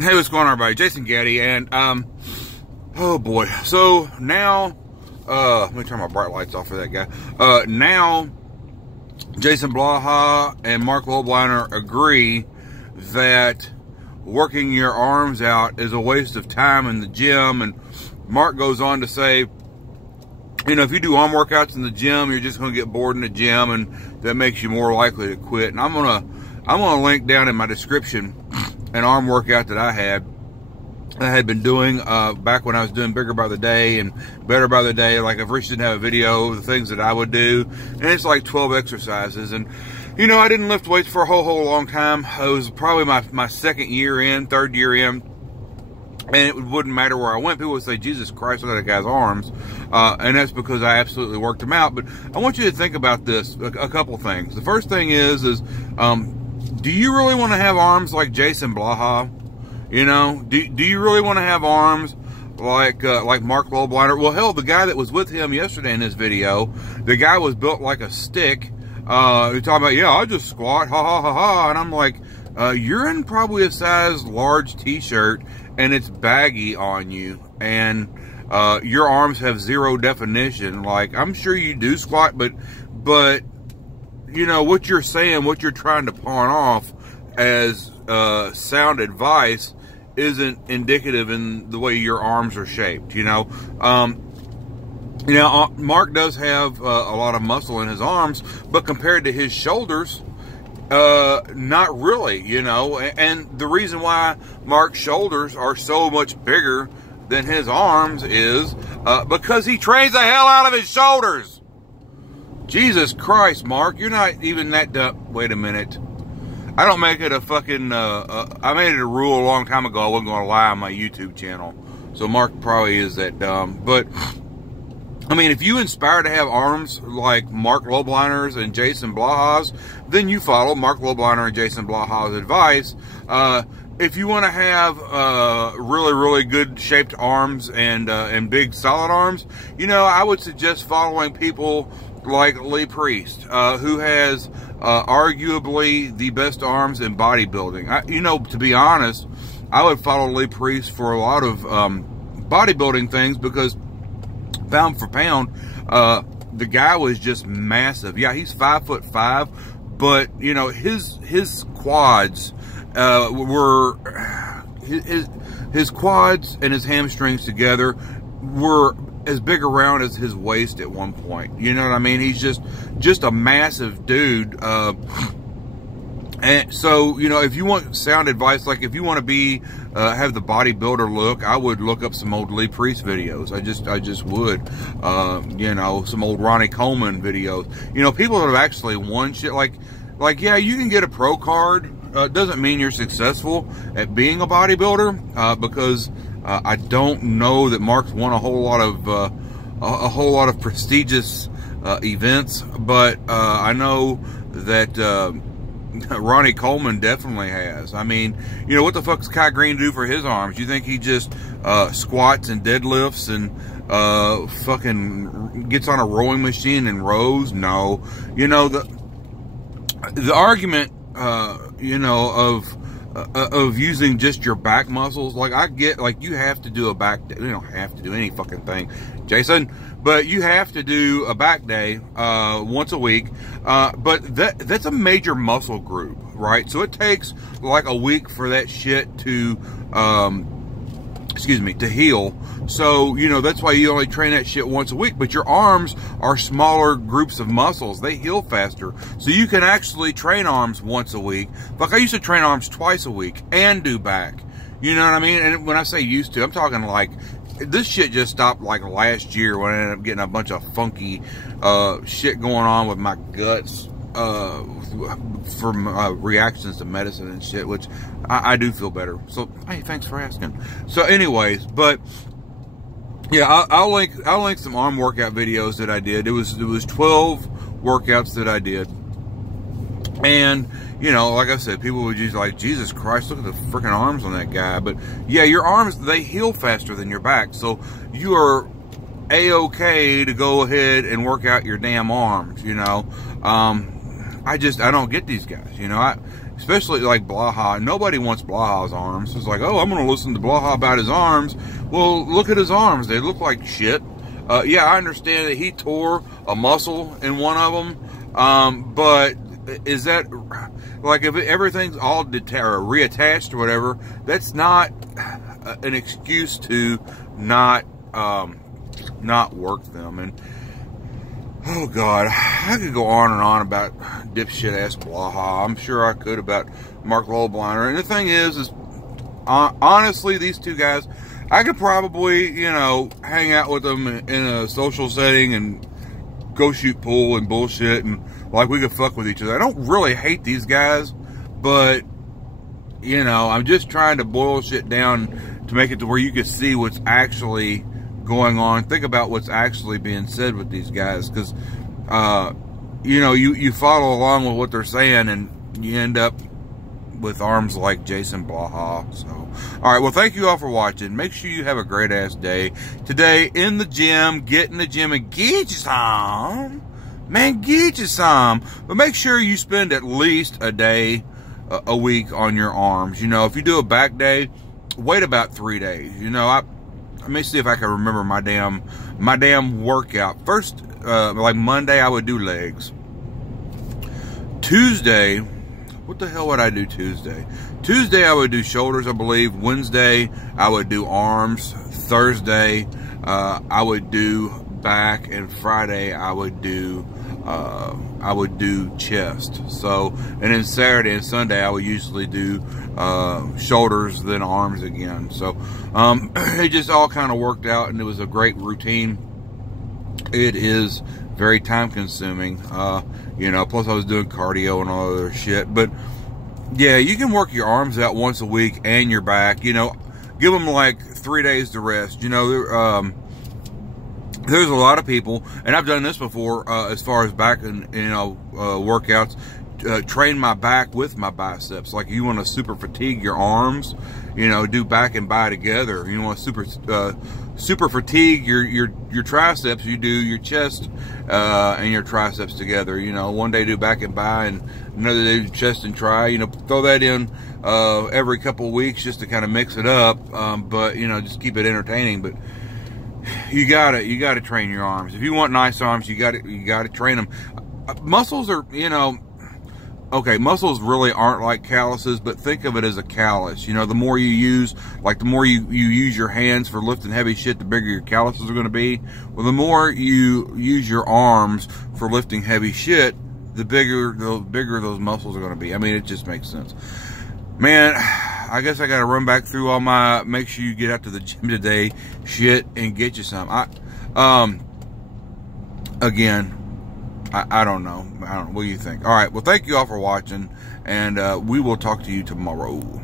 Hey, what's going on, everybody? Jason Gaddy, and oh boy. So now, let me turn my bright lights off for that guy. Now, Jason Blaha and Marc Lobliner agree that working your arms out is a waste of time in the gym, and Marc goes on to say, you know, if you do arm workouts in the gym, you're just going to get bored in the gym, and that makes you more likely to quit. And I'm gonna link down in my description an arm workout that I had been doing back when I was doing Bigger by the Day and Better by the Day. Like, if Rich didn't have a video, the things that I would do, and it's like 12 exercises. And you know, I didn't lift weights for a whole long time. It was probably my second year in, third year in, and it wouldn't matter where I went. People would say, Jesus Christ, look at that guy's arms. And that's because I absolutely worked them out. But I want you to think about this, a couple things. The first thing is do you really want to have arms like Jason Blaha? You know, do you really want to have arms like Marc Lobliner? Well, hell, the guy that was with him yesterday in this video, the guy was built like a stick. He's talking about, yeah, I just squat, ha ha ha ha, and I'm like, you're in probably a size large t-shirt, and it's baggy on you, and your arms have zero definition. Like, I'm sure you do squat, but you know, what you're saying, what you're trying to pawn off as sound advice isn't indicative in the way your arms are shaped, you know. Marc does have a lot of muscle in his arms, but compared to his shoulders, not really, you know. And the reason why Marc's shoulders are so much bigger than his arms is because he trains the hell out of his shoulders. Jesus Christ, Marc, you're not even that dumb. Wait a minute. I don't make it a fucking, I made it a rule a long time ago I wasn't going to lie on my YouTube channel. So Marc probably is that dumb. But, I mean, if you aspire to have arms like Marc Lobliner's and Jason Blaha's, then you follow Marc Lobliner and Jason Blaha's advice. If you want to have really good shaped arms and big solid arms, you know, I would suggest following people like Lee Priest, who has arguably the best arms in bodybuilding. You know, to be honest, I would follow Lee Priest for a lot of bodybuilding things because pound for pound, the guy was just massive. Yeah, he's 5'5", but you know, his quads were his quads and his hamstrings together were as big around as his waist at one point. You know what I mean? He's just a massive dude. And so, you know, if you want sound advice, like if you want to be have the bodybuilder look, I would look up some old Lee Priest videos. I just would. You know, some old Ronnie Coleman videos. You know, people that have actually won shit, like yeah, you can get a pro card. Doesn't mean you're successful at being a bodybuilder, because I don't know that Marc's won a whole lot of prestigious events, but I know that Ronnie Coleman definitely has. I mean, you know, what the fuck does Kai Green do for his arms? You think he just squats and deadlifts and fucking gets on a rowing machine and rows? No. You know, the argument, you know, of using just your back muscles, like, I get, like, you have to do a back day. You don't have to do any fucking thing, Jason, but you have to do a back day once a week. But that's a major muscle group, right? So it takes like a week for that shit to to heal. So, you know, that's why you only train that shit once a week. But your arms are smaller groups of muscles. They heal faster. So you can actually train arms once a week. Like, I used to train arms twice a week and do back. You know what I mean? And when I say used to, I'm talking like, this shit just stopped like last year when I ended up getting a bunch of funky shit going on with my guts from reactions to medicine and shit, which I do feel better. So, hey, thanks for asking. So anyways, but yeah, I'll link some arm workout videos that I did. It was 12 workouts that I did. And, you know, like I said, people would just like, Jesus Christ, look at the freaking arms on that guy. But yeah, your arms, they heal faster than your back. So you are A-okay to go ahead and work out your damn arms, you know. I don't get these guys, you know. especially like Blaha. Nobody wants Blaha's arms. It's like, oh, I'm going to listen to Blaha about his arms. Well, look at his arms. They look like shit. Yeah, I understand that he tore a muscle in one of them. But is that, like, if everything's all reattached or whatever, that's not an excuse to not work them. And oh God, I could go on and on about dipshit ass Blaha. I'm sure I could about Marc Lobliner. And the thing is honestly, these two guys, I could probably, you know, hang out with them in a social setting and go shoot pool and bullshit, and like we could fuck with each other. I don't really hate these guys, but you know, I'm just trying to boil shit down to make it to where you can see what's actually going on. Think about what's actually being said with these guys, because you know, you follow along with what they're saying, and you end up with arms like Jason Blaha. So, all right, well, thank you all for watching. Make sure you have a great ass day today in the gym. Get in the gym and get you some, man, get you some. But make sure you spend at least a day a week on your arms. You know, if you do a back day, wait about 3 days. You know, let me see if I can remember my damn workout. First, like Monday, I would do legs. Tuesday, what the hell would I do Tuesday? Tuesday, I would do shoulders, I believe. Wednesday, I would do arms. Thursday, I would do back. And Friday, I would do chest. So, and then Saturday and Sunday, I would usually do shoulders, then arms again. So, it just all kind of worked out, and it was a great routine. It is very time consuming, you know, plus I was doing cardio and all other shit. But yeah, you can work your arms out once a week and your back, you know, give them like 3 days to rest. You know, there's a lot of people, and I've done this before, as far as back and, you know, workouts, train my back with my biceps. Like, you want to super fatigue your arms, you know, do back and bi together. You want to super fatigue your triceps, you do your chest and your triceps together. You know, one day do back and bi, and another day do chest and tri. You know, throw that in every couple of weeks just to kind of mix it up. But you know, just keep it entertaining. But you gotta train your arms. If you want nice arms, you gotta train them. Muscles are, you know, okay, muscles really aren't like calluses, but think of it as a callus. You know, the more you use, like the more you use your hands for lifting heavy shit, the bigger your calluses are going to be. Well, the more you use your arms for lifting heavy shit, the bigger those muscles are going to be. I mean, it just makes sense. Man, I guess I got to run back through all my, make sure you get out to the gym today shit and get you some. Again, I don't know. What do you think? All right. Well, thank you all for watching, and we will talk to you tomorrow.